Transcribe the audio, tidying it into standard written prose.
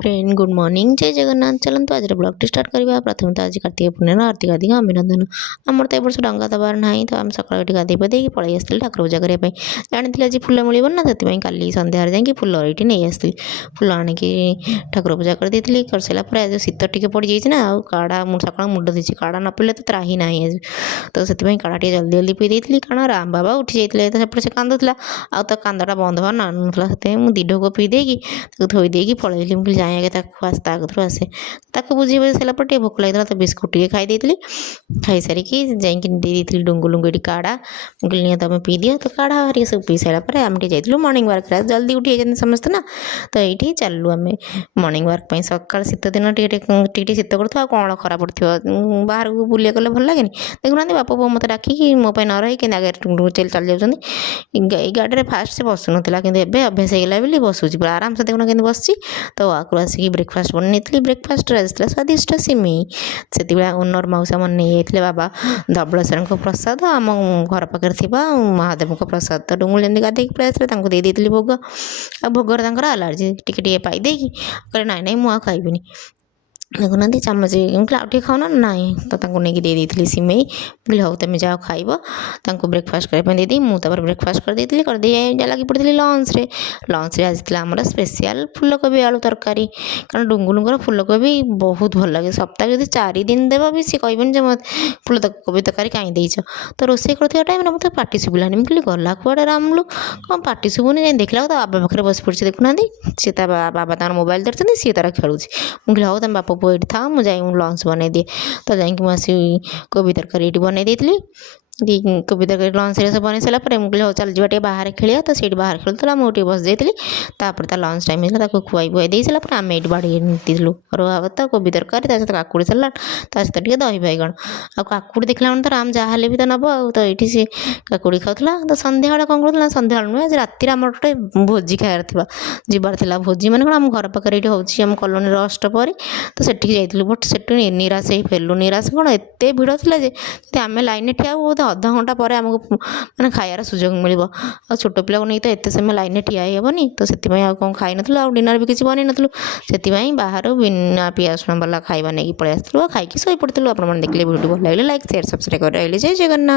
Friend good morning जय जगन्नाथ चलतु आज ब्लॉग स्टार्ट करवा प्रथम तो आज कार्तिक पूर्णिमा आर्थिक अधिक अभिनंदन आमर तो वर्ष डंगा दबार ना तो आम सकाल गाधे पाधे पलि आसती ठाकुर पूजा करने जानी आज फुल मिल ना से काली सन्धार जाकि फुल ये नहीं आसती फुल आणिकी ठाकुर पूजा कर सारा पर आज शीत टे पड़ जाइए ना काढ़ा सका मुंड देती काढ़ा न पीले तो त्राही ना आज तो से काढ़ा टे जल्दी जल्दी पी दी कारण राम बाबा उठी जाते तो से कांदुला आ तो कांदटा बंद हवा नानुला से दी ढोक पी देगी थोड़ी पलैली मुझे जाए आगे आस्ता आगे आसे बुझे बुझे सारा पर भोक लगे तो बिस्कुट टे खाई खाई सारिकी जाइए डुंगु लुंगु ये काढ़ा मुझे तुम पी दियो तो काढ़ा हरिया सब पी सारापर आम जाइलु मॉर्निंग वार्क जल्दी उठी जाते समस्त ना तो ये चलू आम मॉर्निंग वार्क सका शीत दिन टी शीत कर कौन खरा पड़ो बाहर को बुलिया गले भल लगे देखुना बापा पु मत डाकिकी मो ना रही कि आगे चल जाऊँगी गाड़ी फास्ट से बसु नाला कि अभ्यास होगा बसुची पूरा आराम से देखना कि बस तो आकु आसिक ब्रेकफास्ट बनई ब्रेकफास्ट आसाला स्वादिष्ट सिमेई से ओनर मौसा मन नहीं जाते बाबा धवलेश्वर प्रसाद आम घर पाखे महादेव प्रसाद तो डुंगुल जमी गाधे पलि दे देती भोग आ भोगर आलर्जी टे पाईदे कहे ना ना मुझे खाइबी देखुना चामच आउटे खाऊना ना तो नहीं दे देती सिमेई बोले हाँ तुम जाओ खाइब ब्रेकफास्ट करने दे मुझे ब्रेकफास्ट कर लगी पड़ी लंच रे आज आम स्पेशल फुलकोबी आलू तरकारी कारण डुंगुलुंगर फुलकोबी बहुत भल लगे सप्ताह जो 4 दिन देव भी सी कहबी मत फुलकोबी तरकारी कहीं देच तो रोसे कर टाइम मतलब पार्टी शुभिलानी मुझे गला कुआड़े रामलू कौन पार्टी शुभुनी जाए देखला तो बाबा पाखे बस पड़ी देखुना सी बाबा तार मोबाइल धरती सी तार खेलुँ मुझे हाँ तुम बापा ये था मुझे लंच बनई दिए तो जाकि कोबी तरकारी ये बनई देती कोबी तरकारी लंच सब बन सारापर मुझे हाँ चल जावा बाहर खेलिया तो सीट बाहर खेलुला मुझे बस जाइली लंच टाइम है खुआई बुआई दे सारापर आम ये बाड़ी नीलु अरुआ भात कोबी तरकारी सहित काकुड़ी सलाड सहित टे दही बैगण आ काकुड़ी देखला तो राम जहाँ भी तो नब तो ये सी काकुड़ी खाऊला तो सन्ध्या बेला कौन कर सन्ध्या नुहे आज राति आम गोटे भोजी खार जबार भोजी मैंने कौन आम घर पाखे ये हूँ कलोनी अष्टपहरी तो सेठी जाइलु बट से निराश ही फेरलु निराश कौन एत भिड़ था आम लाइन ठिया अध घंटा पर आमको मैंने खायार सुजोग मिल छोट पिला को नहीं तो एत समय लाइन ठिया हेबनी तो से कौन खाई नु आ डिनर भी किसी बन नु से बाहर बिना पियाज वाला खाଇବା नहीं पलि आसलु खाई शई पड़ू आप देखिए वीडियो भल लगे लाइक शेयर सब्सक्राइब कर जय जगन्नाथ।